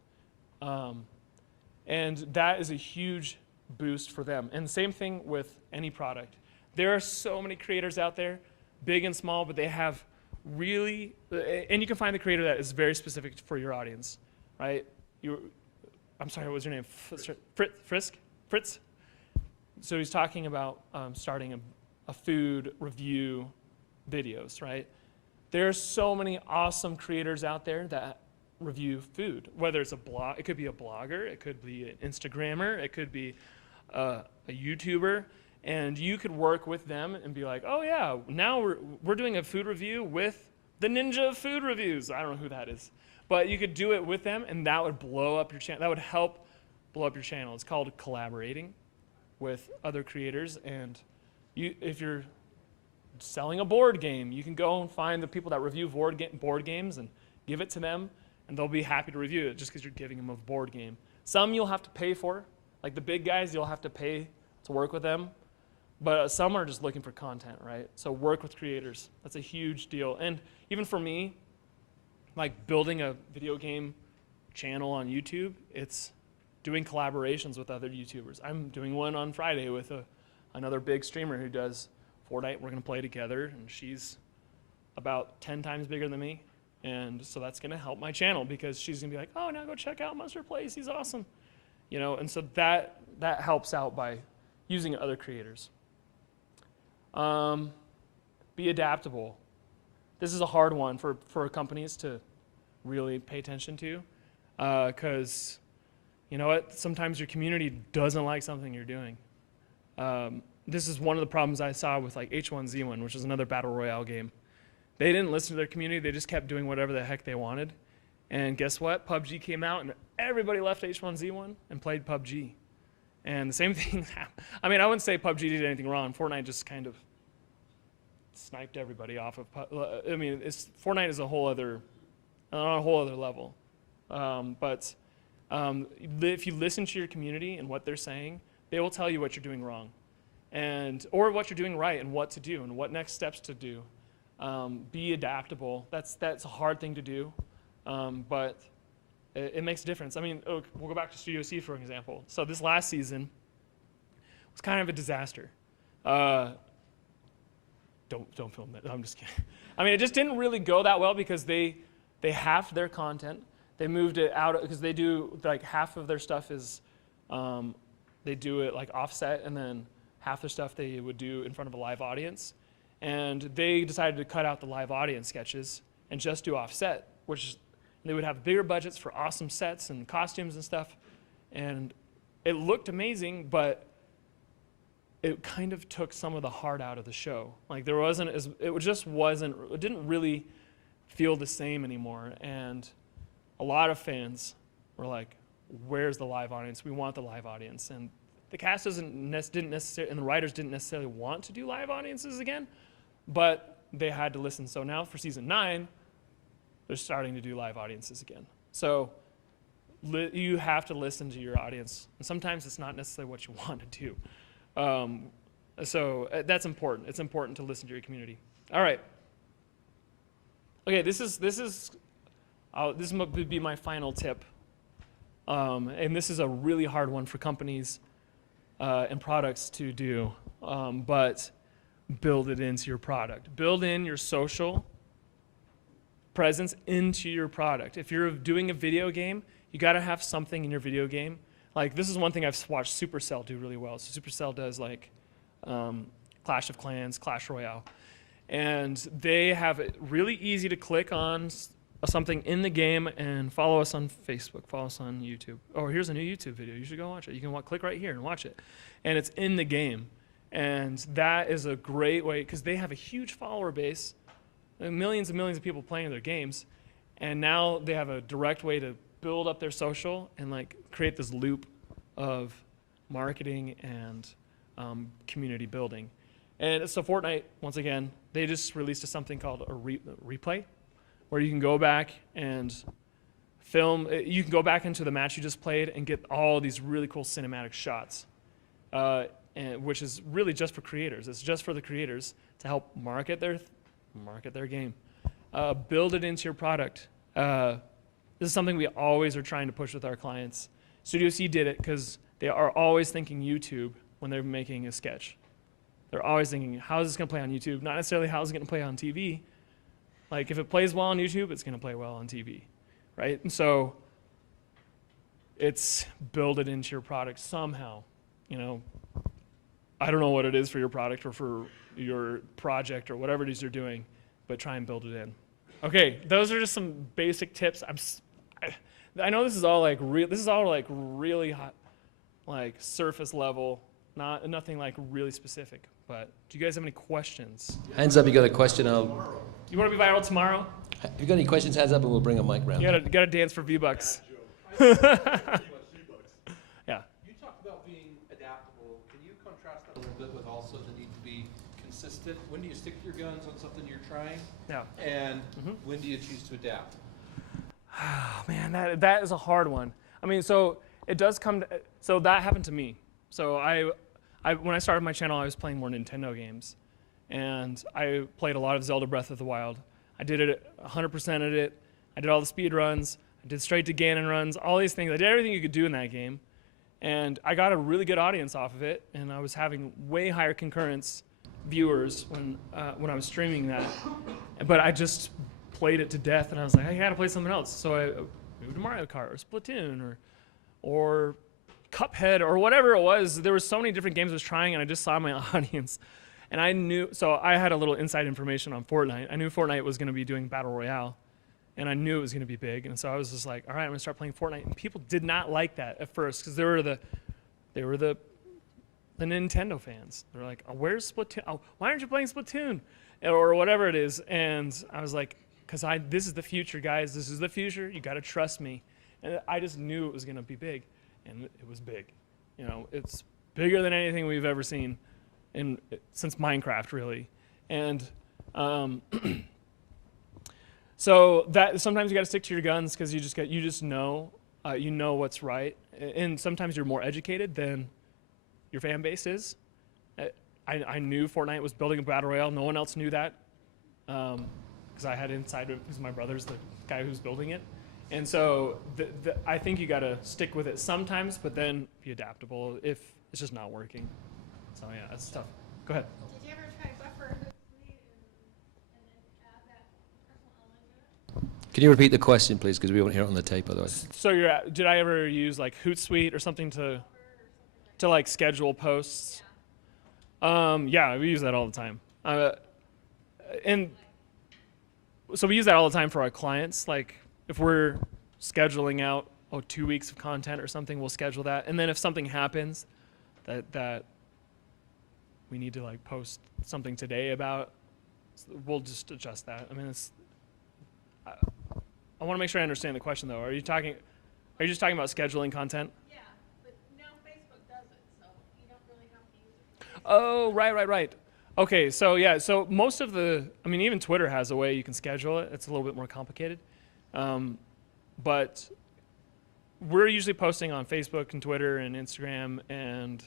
And that is a huge boost for them. And same thing with any product. There are so many creators out there, big and small, but they have really, and you can find the creator that is very specific for your audience, right? I'm sorry, what was your name? Fritz? So he's talking about starting a food review videos, right? There are so many awesome creators out there that review food, whether it's a blog, it could be a blogger, it could be an Instagrammer, it could be a YouTuber. And you could work with them and be like, oh yeah, now we're doing a food review with the ninja of food reviews. I don't know who that is. But you could do it with them, and that would blow up your channel. That would help blow up your channel. It's called collaborating with other creators. And if you're selling a board game, you can go and find the people that review board games and give it to them, and they'll be happy to review it just because you're giving them a board game. Some you'll have to pay for. Like the big guys, you'll have to pay to work with them. But some are just looking for content, right? So work with creators. That's a huge deal. And even for me, like building a video game channel on YouTube, it's doing collaborations with other YouTubers. I'm doing one on Friday with another big streamer who does Fortnite. We're going to play together, and she's about 10 times bigger than me. And so that's going to help my channel because she's going to be like, oh, now go check out Mustard Plays. He's awesome. You know, and so that helps out by using other creators. Be adaptable. This is a hard one for companies to really pay attention to because, you know what, sometimes your community doesn't like something you're doing. This is one of the problems I saw with like H1Z1, which is another battle royale game. They didn't listen to their community. They just kept doing whatever the heck they wanted. And guess what? PUBG came out, and everybody left H1Z1 and played PUBG. And the same thing happened. I mean, I wouldn't say PUBG did anything wrong. Fortnite just kind of sniped everybody off of PUBG. I mean, Fortnite is on a whole other level. But if you listen to your community and what they're saying, they will tell you what you're doing wrong, or what you're doing right, and what to do, and what next steps to do. Be adaptable. That's a hard thing to do, but it makes a difference. I mean, we'll go back to Studio C for example. So this last season was kind of a disaster. Don't film that. I'm just kidding. I mean, it just didn't really go that well because they halved their content. They moved it out because they do like half of their stuff is they do it like offset, and then half their stuff they would do in front of a live audience. And they decided to cut out the live audience sketches and just do offset, which they would have bigger budgets for awesome sets and costumes and stuff. And it looked amazing, but it kind of took some of the heart out of the show. Like it didn't really feel the same anymore. And a lot of fans were like, where's the live audience? We want the live audience. And the cast didn't necessarily, and the writers didn't necessarily want to do live audiences again, but they had to listen. So now for season 9, they're starting to do live audiences again. So you have to listen to your audience. And sometimes it's not necessarily what you want to do. So that's important. It's important to listen to your community. All right. Okay, this would be my final tip. And this is a really hard one for companies and products to do, but build it into your product. Build in your social presence into your product. If you're doing a video game, you got to have something in your video game. Like this is one thing I've watched Supercell do really well. So Supercell does like Clash of Clans, Clash Royale, and they have it really easy to click on something in the game and follow us on Facebook, follow us on YouTube. Oh, here's a new YouTube video. You should go watch it. You can click right here and watch it. And it's in the game. And that is a great way, because they have a huge follower base, millions and millions of people playing their games, and now they have a direct way to build up their social and like create this loop of marketing and community building. And so Fortnite, once again, they just released something called a replay, where you can go back and film. You can go back into the match you just played and get all these really cool cinematic shots, which is really just for creators. It's just for the creators to help market their game. Build it into your product. This is something we always are trying to push with our clients. Studio C did it because they are always thinking YouTube when they're making a sketch. They're always thinking, how is this going to play on YouTube? Not necessarily how is it going to play on TV. Like if it plays well on YouTube, it's going to play well on TV, right? And so it's build it into your product somehow. You know, I don't know what it is for your product or for your project or whatever it is you're doing, but try and build it in. Okay, those are just some basic tips. I know this is all like really hot, like surface level Nothing like really specific. But do you guys have any questions? Hands up, you got a question? You want to be viral tomorrow? If you got any questions, hands up, and we'll bring a mic round. You gotta dance for V-Bucks. Yeah. You talked about being adaptable. Can you contrast that a little bit with also the need to be consistent? When do you stick to your guns on something you're trying? Yeah. And when do you choose to adapt? Oh, man, that is a hard one. I mean, so it does come to, so that happened to me. So when I started my channel, I was playing more Nintendo games. And I played a lot of Zelda Breath of the Wild. I did it 100%ed it. I did all the speed runs. I did straight to Ganon runs, all these things. I did everything you could do in that game. And I got a really good audience off of it. And I was having way higher concurrence viewers when I was streaming that. But I just played it to death. And I was like, I gotta play something else. So I moved to Mario Kart or Splatoon or Cuphead or whatever it was. There were so many different games I was trying, and I just saw my audience. And I knew, so I had a little inside information on Fortnite. I knew Fortnite was going to be doing Battle Royale, and I knew it was going to be big. And so I was just like, all right, I'm going to start playing Fortnite. And people did not like that at first because they were the Nintendo fans. They're like, oh, where's Splatoon? Oh, why aren't you playing Splatoon? Or whatever it is. And I was like, because this is the future, guys. This is the future. You got to trust me. And I just knew it was going to be big, and it was big. You know, it's bigger than anything we've ever seen since Minecraft, really. And so that sometimes you got to stick to your guns because you just know you know what's right. And sometimes you're more educated than your fan base is. I knew Fortnite was building a battle royale. No one else knew that because I had inside because my brother's the guy who's building it. And so I think you got to stick with it sometimes, but then be adaptable if it's just not working. So yeah, that's tough. Go ahead. Did you ever try buffer Hootsuite and then add that personal element to it? Can you repeat the question, please, because we won't hear it on the tape otherwise. So did I ever use like Hootsuite or something to like schedule posts? Yeah, we use that all the time. And so we use that all the time for our clients. Like if we're scheduling out 2 weeks of content or something, we'll schedule that. And then if something happens that we need to like post something today about, we'll just adjust that. I mean, I want to make sure I understand the question though. Are you just talking about scheduling content? Yeah, but now Facebook does it, so you don't really have to use it. Oh, right. Okay, so yeah, so most of even Twitter has a way you can schedule it. It's a little bit more complicated. But we're usually posting on Facebook and Twitter and Instagram and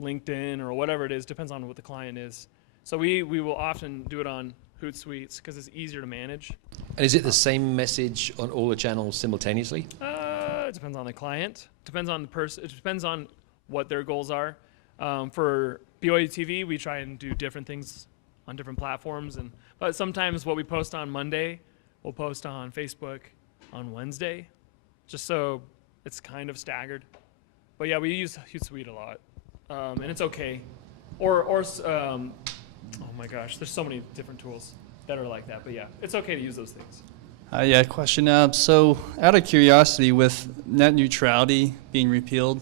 LinkedIn or whatever it is, depends on what the client is. So we will often do it on Hootsuite because it's easier to manage. And is it the same message on all the channels simultaneously? It depends on the client. Depends on the person. It depends on what their goals are. For BYU TV, we try and do different things on different platforms. But sometimes what we post on Monday, we'll post on Facebook on Wednesday, just so it's kind of staggered. But yeah, we use Hootsuite a lot, and it's okay. Oh my gosh, there's so many different tools that are like that. But yeah, it's okay to use those things. Yeah, question. So out of curiosity, with net neutrality being repealed,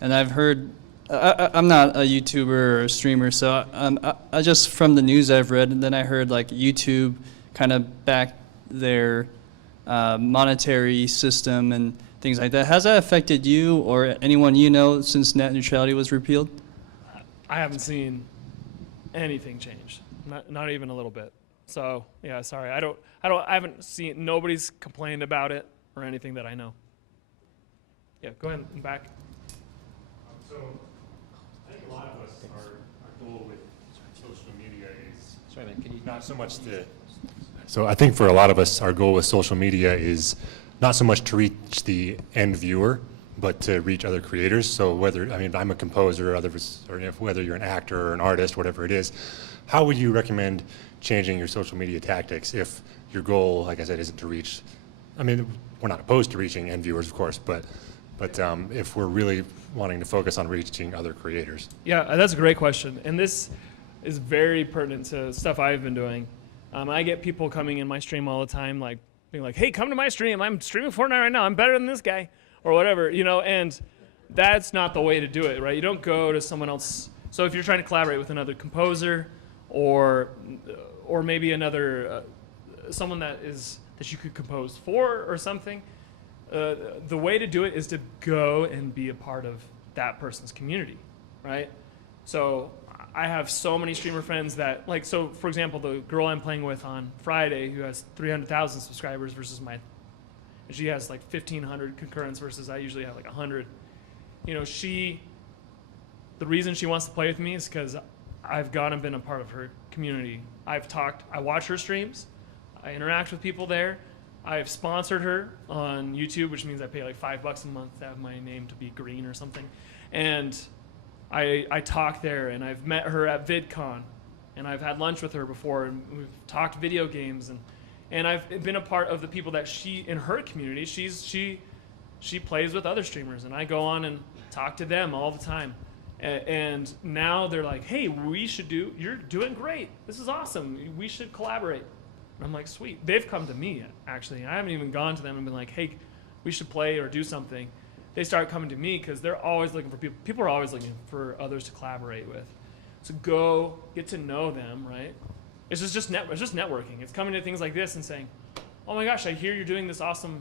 and I've heard, I'm not a YouTuber or a streamer, so I just from the news I've read, and then I heard like YouTube kind of back their monetary system and things like that. Has that affected you or anyone you know since net neutrality was repealed? I haven't seen anything change, not even a little bit. So yeah, sorry, I haven't seen, nobody's complained about it or anything that I know. Yeah, go ahead and back. So I think a lot of us, our goal with social media is Sorry, man, can you not so much to. So I think for a lot of us, our goal with social media is not so much to reach the end viewer, but to reach other creators. So I'm a composer, or whether you're an actor or an artist, whatever it is, how would you recommend changing your social media tactics if your goal, like I said, isn't to reach? I mean, we're not opposed to reaching end viewers, of course, but if we're really wanting to focus on reaching other creators. Yeah, that's a great question, and this is very pertinent to stuff I've been doing. I get people coming in my stream all the time, like being like, "Hey, come to my stream. I'm streaming Fortnite right now. I'm better than this guy," or whatever, and that's not the way to do it, right? You don't go to someone else. So if you're trying to collaborate with another composer or maybe another someone that you could compose for or something, the way to do it is to go and be a part of that person's community, right? So I have so many streamer friends that, like, so for example, the girl I'm playing with on Friday who has 300,000 subscribers versus she has like 1,500 concurrents versus I usually have like 100. You know, the reason she wants to play with me is because I've gone and been a part of her community. I watch her streams, I interact with people there. I've sponsored her on YouTube, which means I pay like $5 a month to have my name to be green or something. And I talk there, and I've met her at VidCon, and I've had lunch with her before, and we've talked video games, and I've been a part of the people that in her community, she plays with other streamers, and I go on and talk to them all the time. And now they're like, hey, you're doing great. This is awesome. We should collaborate. And I'm like, sweet. They've come to me, actually. I haven't even gone to them and been like, hey, we should play or do something. They start coming to me because they're always looking for people. People are always looking for others to collaborate with. So go get to know them, right? It's just networking. It's coming to things like this and saying, oh my gosh, I hear you're doing this awesome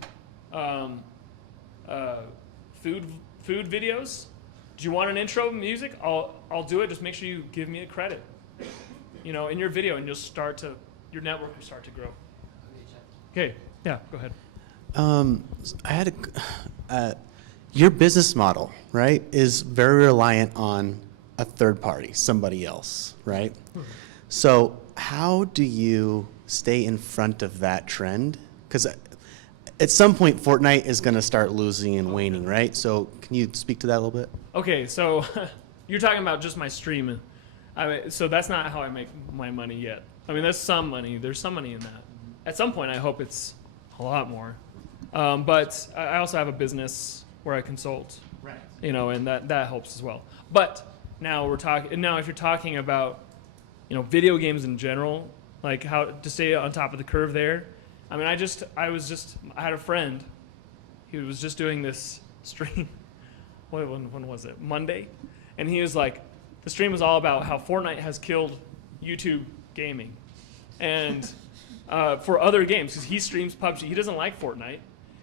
food videos. Do you want an intro music? I'll do it. Just make sure you give me a credit, in your video, and your network will start to grow. Okay, yeah, go ahead. I had your business model, right, is very reliant on a third party, somebody else, right? So how do you stay in front of that trend? Because at some point, Fortnite is going to start losing and waning, right? So can you speak to that a little bit? Okay, so you're talking about just my streaming. So that's not how I make my money yet. I mean, there's some money. There's some money in that. At some point, I hope it's a lot more. But I also have a business where I consult, right? And that helps as well. But now if you're talking about, video games in general, like how to stay on top of the curve there. I mean, I had a friend. He was just doing this stream. When was it? Monday, and he was like, the stream was all about how Fortnite has killed YouTube gaming, and for other games, because he streams PUBG. He doesn't like Fortnite,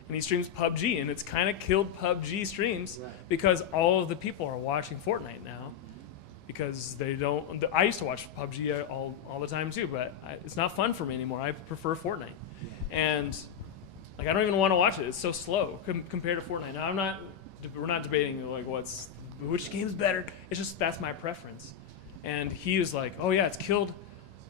and he streams PUBG, and it's kind of killed PUBG streams because all of the people are watching Fortnite now, because they don't. I used to watch PUBG all the time too, but it's not fun for me anymore. I prefer Fortnite, and like I don't even want to watch it. It's so slow compared to Fortnite. Now we're not debating like which game's better. It's just that's my preference. And he was like, oh yeah, it's killed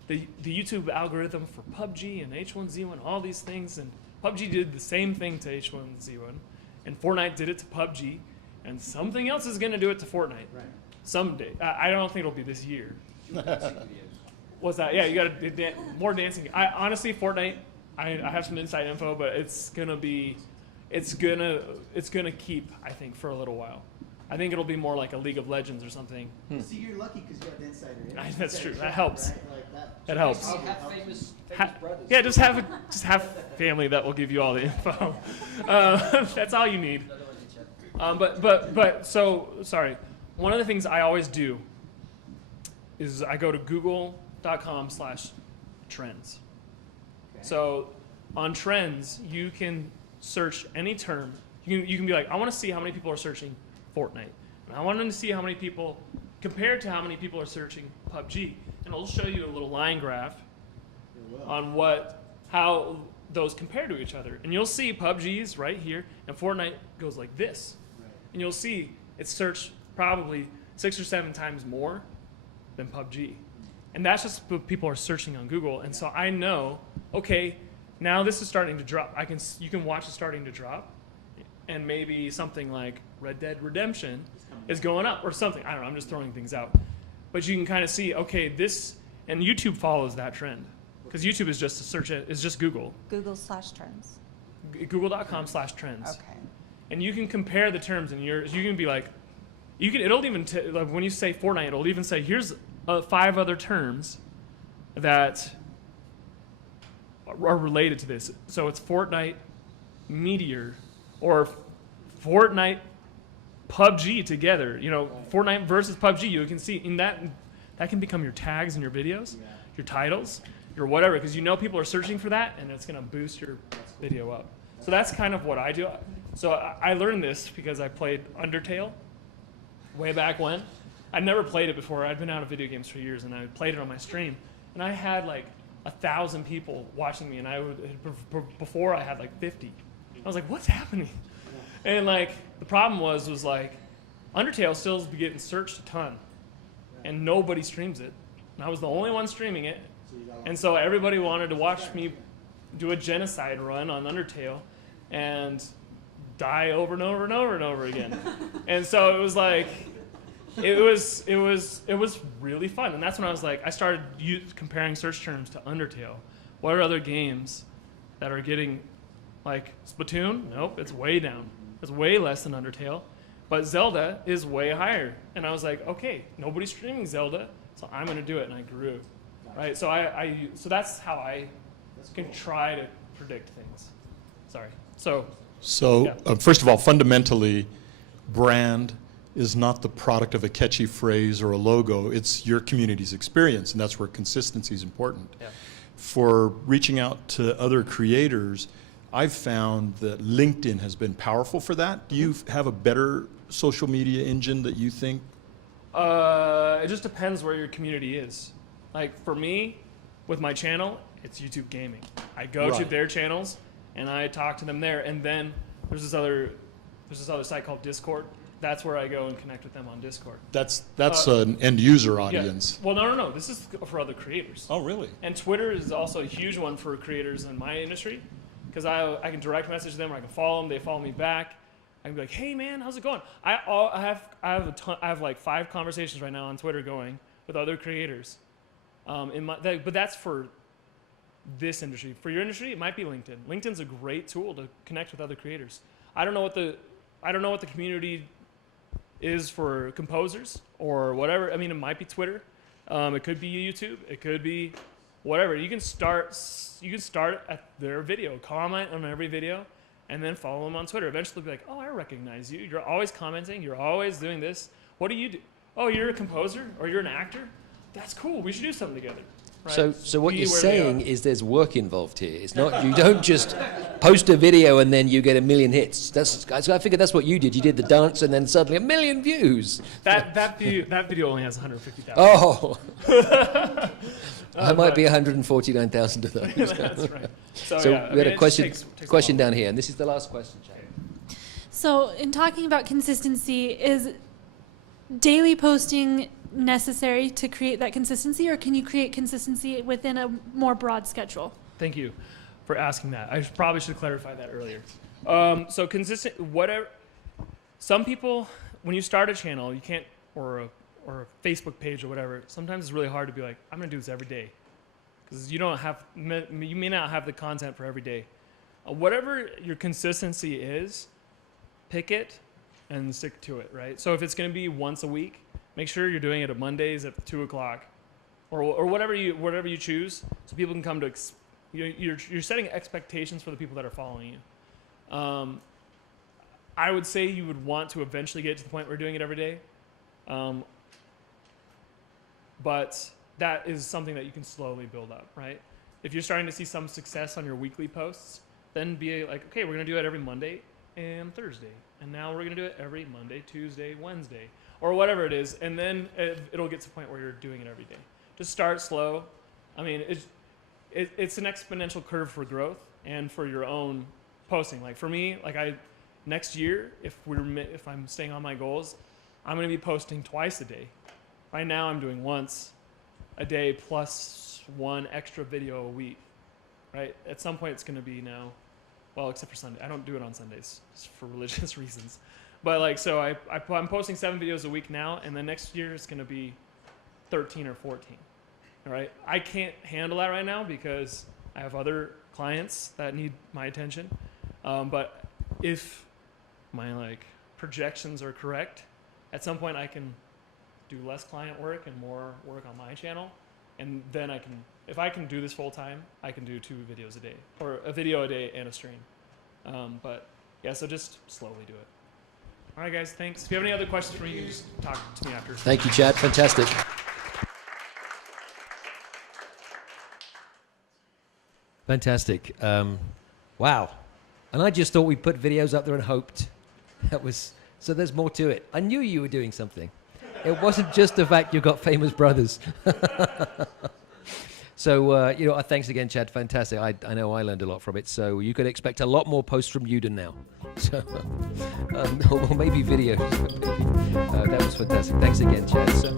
the YouTube algorithm for PUBG and H1Z1, all these things. And PUBG did the same thing to H1Z1, and Fortnite did it to PUBG, and something else is going to do it to Fortnite someday. I don't think it'll be this year. What's that? Yeah, you got to more dancing. Honestly, Fortnite, I have some inside info, but it's gonna keep, I think, for a little while. I think it'll be more like a League of Legends or something. See, you're lucky because you have the insider. That's true. That helps. Right? Like that helps. Have famous brothers. Yeah, just have family that will give you all the info. That's all you need. But so sorry. One of the things I always do is I go to google.com/trends. So on trends, you can search any term. You can be like, I want to see how many people are searching Fortnite. And I want to see how many people, compared to how many people are searching PUBG. And it'll show you a little line graph on how those compare to each other. And you'll see PUBG's right here, and Fortnite goes like this. And you'll see it's searched probably 6 or 7 times more than PUBG. And that's just what people are searching on Google. And so I know, okay, now this is starting to drop. You can watch it starting to drop, and maybe something like Red Dead Redemption is going up or something. I don't know, I'm just throwing things out. But you can kind of see, okay, this, and YouTube follows that trend. Because YouTube is just a search, it's just Google. Google/trends. Google.com/trends. Okay. And you can compare the terms, and you can be like, it'll even, like when you say Fortnite, it'll even say, here's 5 other terms that are related to this. So it's Fortnite Meteor, or Fortnite PUBG together. You know, Fortnite versus PUBG. You can see in that can become your tags in your videos, your titles, your whatever, because you know people are searching for that, and it's going to boost your video up. So that's kind of what I do. So I learned this because I played Undertale way back when. I'd never played it before. I'd been out of video games for years, and I played it on my stream, and I had like 1,000 people watching me, and before I had like 50. I was like, what's happening? And like the problem was like Undertale still is getting searched a ton, and nobody streams it. And I was the only one streaming it, and so everybody wanted to watch me do a genocide run on Undertale and die over and over and over and over again. And so it was like, it was really fun. And that's when I was like, I started comparing search terms to Undertale. What are other games that are getting, like Splatoon? Nope, it's way down. It's way less than Undertale. But Zelda is way higher. And I was like, okay, nobody's streaming Zelda, so I'm gonna do it, and I grew. Right? So so that's how I can try to predict things. Sorry. So, Yeah. first of all, fundamentally, brand is not the product of a catchy phrase or a logo. It's your community's experience, and that's where consistency is important. Yeah. For reaching out to other creators, I've found that LinkedIn has been powerful for that. Do you have a better social media engine that you think? It just depends where your community is. Like for me, with my channel, it's YouTube Gaming. I go to Right. their channels and I talk to them there. And then there's this other site called Discord. That's where I go and connect with them on Discord. That's an end user Yeah. audience. Well, no. This is for other creators. Oh, really? And Twitter is also a huge one for creators in my industry, because I can direct message them, or I can follow them, they follow me back. I can be like, hey man, how's it going? I have like 5 conversations right now on Twitter going with other creators. But that's for this industry. For your industry, it might be LinkedIn. LinkedIn's a great tool to connect with other creators. I don't know what the community is for composers or whatever. I mean, it might be Twitter. It could be YouTube. It could be whatever. You can start at their video, comment on every video, and then follow them on Twitter. Eventually be like, oh, I recognize you. You're always commenting. You're always doing this. What do you do? Oh, you're a composer or you're an actor? That's cool. We should do something together. Right? So what Be you're where they saying are. is there's work involved here. It's not, you don't just post a video and then you get 1 million hits. So I figured that's what you did. You did the dance and then suddenly 1 million views. That video only has 150,000. Oh. I might be 149,000 of those. That's right. So, So yeah, we had a it question takes a question while. down here, and this is the last question, Chad. So, in talking about consistency, is daily posting necessary to create that consistency, or can you create consistency within a more broad schedule? Thank you for asking that. I probably should clarify that earlier. So consistent, whatever. Some people, when you start a channel, you can't, or a Facebook page or whatever. Sometimes it's really hard to be like, I'm gonna do this every day, because you may not have the content for every day. Whatever your consistency is, pick it and stick to it. Right. So if it's gonna be once a week, make sure you're doing it at Mondays at 2 o'clock, or whatever you choose, so people can come to. You're setting expectations for the people that are following you. I would say you would want to eventually get to the point where you're doing it every day, but that is something that you can slowly build up, right? If you're starting to see some success on your weekly posts, then be like, okay, we're gonna do it every Monday and Thursday, and now we're gonna do it every Monday, Tuesday, Wednesday, or whatever it is, and then it'll get to the point where you're doing it every day. Just start slow. I mean, it's an exponential curve for growth and for your own posting. Like for me, next year, if I'm staying on my goals, I'm going to be posting twice a day. Right now, I'm doing once a day plus 1 extra video a week. Right? At some point, it's going to be now. Well, except for Sunday. I don't do it on Sundays just for religious reasons. But so I'm posting 7 videos a week now, and then next year it's going to be 13 or 14. All right, I can't handle that right now because I have other clients that need my attention. But if my projections are correct, at some point I can do less client work and more work on my channel, and then if I can do this full time, I can do 2 videos a day, or a video a day and a stream. But yeah, so just slowly do it. All right, guys, thanks. If you have any other questions for me, you can just talk to me after. Thank you, Chad. Fantastic. Fantastic. Wow. And I just thought we put videos up there and hoped. So there's more to it. I knew you were doing something. It wasn't just the fact you've got famous brothers. So, thanks again, Chad. Fantastic. I know I learned a lot from it. So you could expect a lot more posts from UDEN now. So, or maybe videos. Maybe. That was fantastic. Thanks again, Chad. So.